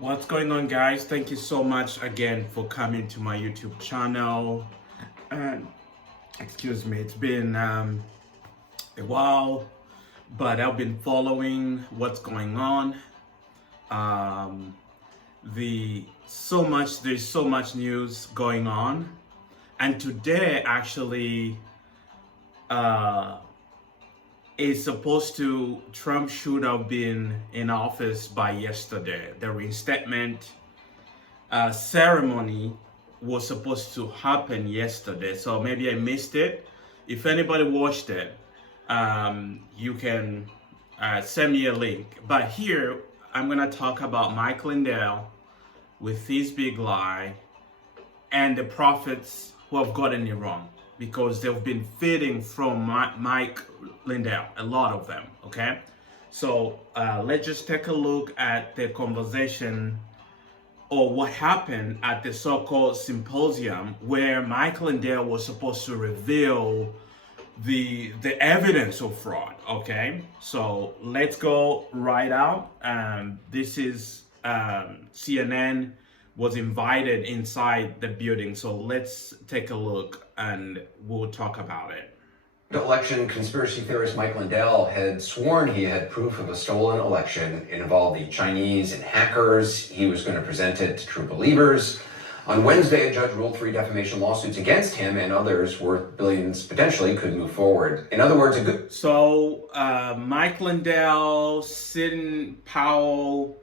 What's going on, guys? Thank you so much again for coming to my YouTube channel. And excuse me, it's been a while, but I've been following what's going on. There's so much news going on, and today actually is supposed to Trump should have been in office by yesterday. The reinstatement ceremony was supposed to happen yesterday, so maybe I missed it. If anybody watched it, you can send me a link. But here I'm gonna talk about Mike Lindell with his big lie and the prophets who have gotten it wrong, because they've been feeding from Mike Lindell, a lot of them, okay? So let's just take a look at the conversation or what happened at the so-called symposium where Mike Lindell was supposed to reveal the evidence of fraud, okay? So let's go right out. This is CNN was invited inside the building. So let's take a look and we'll talk about it. The election conspiracy theorist Mike Lindell had sworn he had proof of a stolen election. It involved the Chinese and hackers. He was going to present it to true believers. On Wednesday, a judge ruled 3 defamation lawsuits against him and others worth billions potentially could move forward. In other words, So Mike Lindell, Sidney Powell,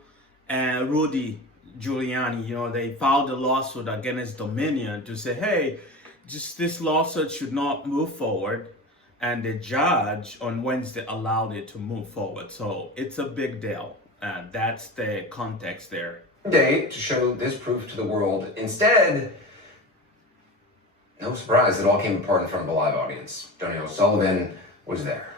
and Rudy Giuliani, they filed a lawsuit against Dominion to say, hey, just this lawsuit should not move forward. And the judge on Wednesday allowed it to move forward. So it's a big deal. That's the context there. Day to show this proof to the world. Instead, no surprise, it all came apart in front of a live audience. Tony O'Sullivan was there.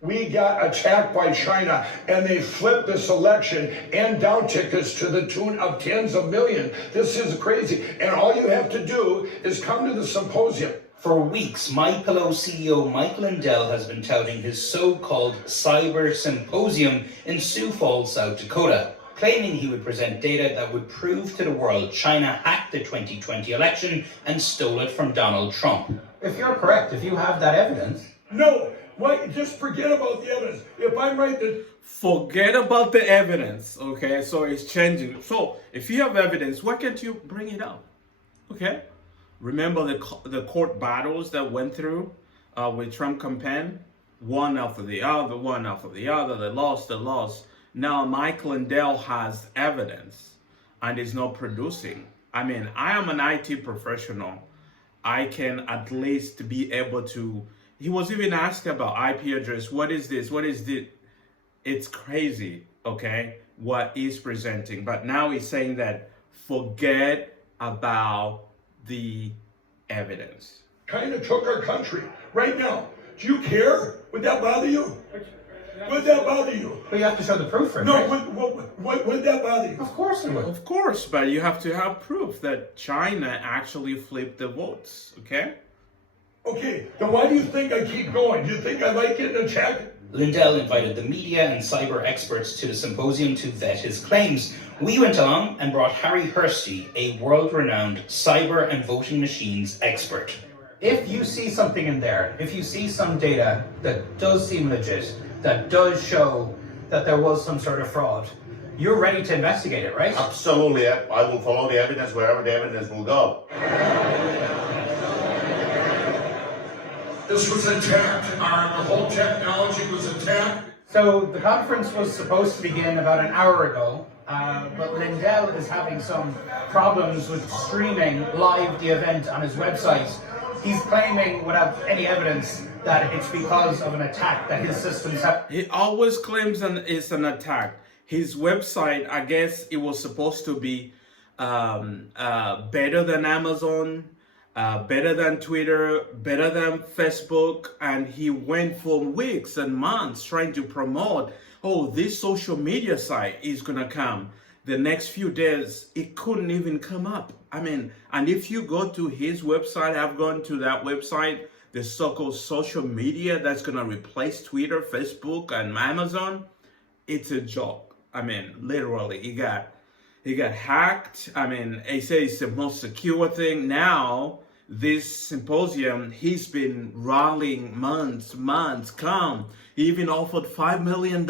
We got attacked by China, and they flipped this election and down tickets to the tune of tens of millions. This is crazy. And all you have to do is come to the symposium. For weeks, MyPillow CEO Mike Lindell has been touting his so-called cyber symposium in Sioux Falls, South Dakota, claiming he would present data that would prove to the world China hacked the 2020 election and stole it from Donald Trump. If you're correct, if you have that evidence... No, why? Just forget about the evidence. If I'm right, then... Forget about the evidence, okay? So it's changing. So if you have evidence, why can't you bring it up, okay? Remember the court battles that went through with Trump campaign? One after the other, one after the other. They lost. Now Mike Lindell has evidence and is not producing. I mean, I am an IT professional. I can at least be able to... He was even asked about IP address. What is this? What is this? It's crazy, okay, what he's presenting. But now he's saying that forget about the evidence. Kind of took our country. Right now, do you care? Would that bother you? Would that bother you? But you have to show the proof for it, No, right? would that bother you? Of course it would. Of course, but you have to have proof that China actually flipped the votes, okay? Okay, then why do you think I keep going? Do you think I like getting attacked? Lindell invited the media and cyber experts to the symposium to vet his claims. We went along and brought Harry Hursty, a world-renowned cyber and voting machines expert. If you see something in there, if you see some data that does seem legit, that does show that there was some sort of fraud, you're ready to investigate it, right? Absolutely. I will follow the evidence wherever the evidence will go. This was attacked. The whole technology was attacked. So the conference was supposed to begin about an hour ago, but Lindell is having some problems with streaming live the event on his website. He's claiming, without any evidence, that it's because of an attack that his systems have. He always claims it's an attack. His website, I guess it was supposed to be better than Amazon, better than Twitter, better than Facebook, and he went for weeks and months trying to promote, oh, this social media site is gonna come. The next few days, it couldn't even come up. I mean, and if you go to his website, I've gone to that website, the so-called social media that's gonna replace Twitter, Facebook, and Amazon, it's a joke. I mean, literally, he got hacked. I mean, he says it's the most secure thing. Now, this symposium, he's been rallying months, come. He even offered $5 million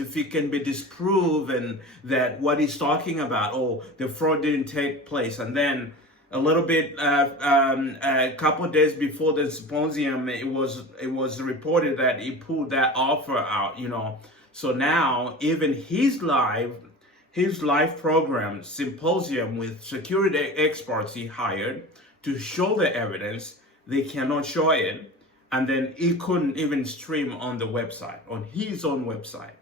if he can be disproven that what he's talking about, oh, the fraud didn't take place. And then a little bit, a couple of days before the symposium, it was reported that he pulled that offer out, you know. So now even his live program, symposium with security experts he hired to show the evidence, they cannot show it. And then he couldn't even stream on the website, on his own website.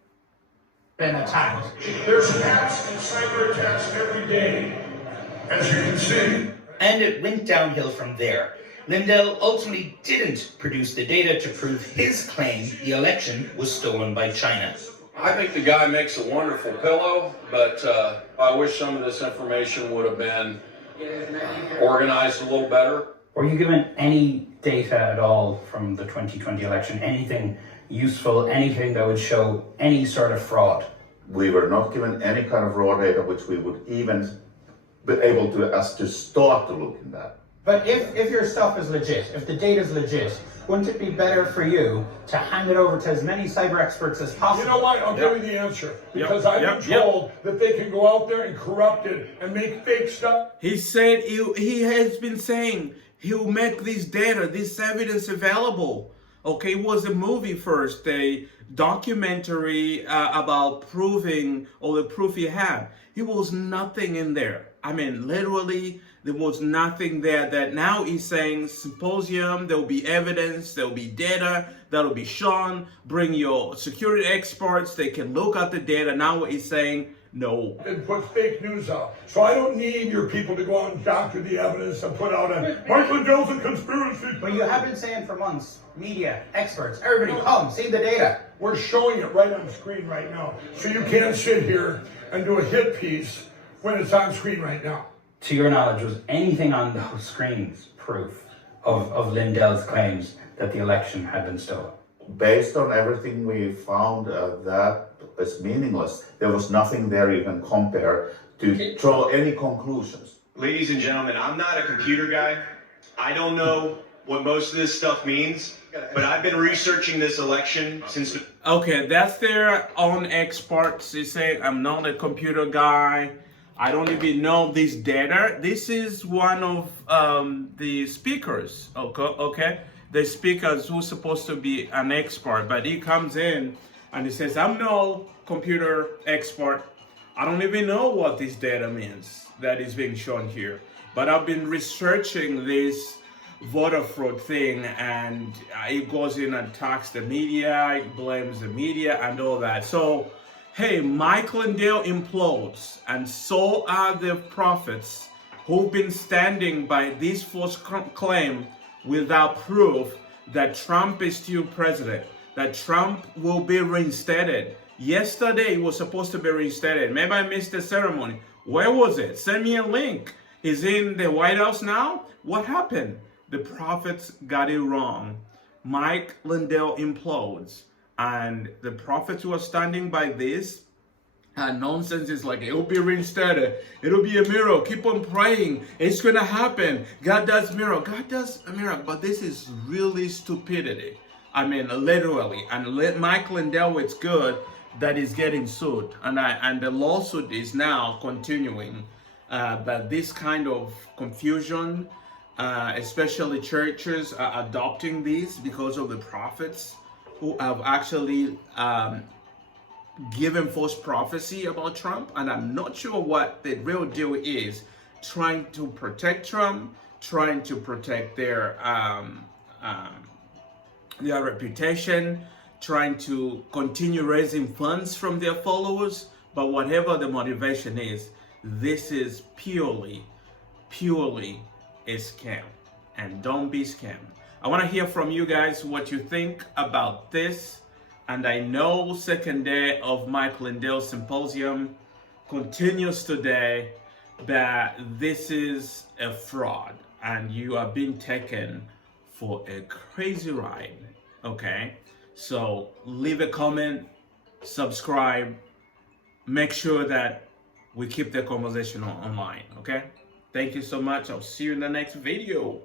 Been attacked. There's hacks and cyber attacks every day, as you can see. And it went downhill from there. Lindell ultimately didn't produce the data to prove his claim the election was stolen by China. I think the guy makes a wonderful pillow, but I wish some of this information would have been organized a little better. Were you given any data at all from the 2020 election? Anything useful, anything that would show any sort of fraud? We were not given any kind of raw data which we would even be able to start to look in that. But if your stuff is legit, if the data is legit, wouldn't it be better for you to hand it over to as many cyber experts as possible? You know what? I'll give you the answer. Because I've been told that they can go out there and corrupt it and make fake stuff. He said he has been saying he'll make this data, this evidence available. Okay, it was a movie first, a documentary about proving all the proof he had. It was nothing in there. I mean, literally, there was nothing there. That now he's saying symposium, there will be evidence, there will be data that will be shown. Bring your security experts, they can look at the data. Now he's saying no. And put fake news out. So I don't need your people to go out and doctor the evidence and put out a Michael Lindell's a conspiracy. But you have been saying for months, media, experts, everybody, come, see the data. We're showing it right on the screen right now. So you can't sit here and do a hit piece when it's on screen right now. To your knowledge, was anything on those screens proof of Lindell's claims that the election had been stolen? Based on everything we found, that is meaningless. There was nothing there even compared to draw any conclusions. Ladies and gentlemen, I'm not a computer guy. I don't know what most of this stuff means, but I've been researching this election since... Okay, that's their own experts. They say, I'm not a computer guy. I don't even know this data. This is one of the speakers, okay? The speakers who's supposed to be an expert, but he comes in and he says, I'm no computer expert. I don't even know what this data means that is being shown here. But I've been researching this voter fraud thing, and it goes in and attacks the media, it blames the media and all that. So, hey, Mike Lindell implodes, and so are the prophets who've been standing by this false claim without proof that Trump is still president, that Trump will be reinstated. Yesterday, he was supposed to be reinstated. Maybe I missed the ceremony. Where was it? Send me a link. Is he in the White House now? What happened? The prophets got it wrong. Mike Lindell implodes. And the prophets who are standing by this nonsense is like, it'll be reinstated. It'll be a miracle. Keep on praying. It's going to happen. God does miracle. God does a miracle. But this is really stupidity. I mean, literally. And Mike Lindell, it's good that he's getting sued. And the lawsuit is now continuing. But this kind of confusion, especially churches are adopting these because of the prophets who have actually given false prophecy about Trump. And I'm not sure what the real deal is. Trying to protect Trump, trying to protect their reputation, trying to continue raising funds from their followers. But whatever the motivation is, this is purely a scam. And don't be scammed. I want to hear from you guys what you think about this. And I know second day of Mike Lindell's symposium continues today, that this is a fraud and you are being taken for a crazy ride. Okay, so leave a comment, subscribe, make sure that we keep the conversation online, okay? Thank you so much. I'll see you in the next video.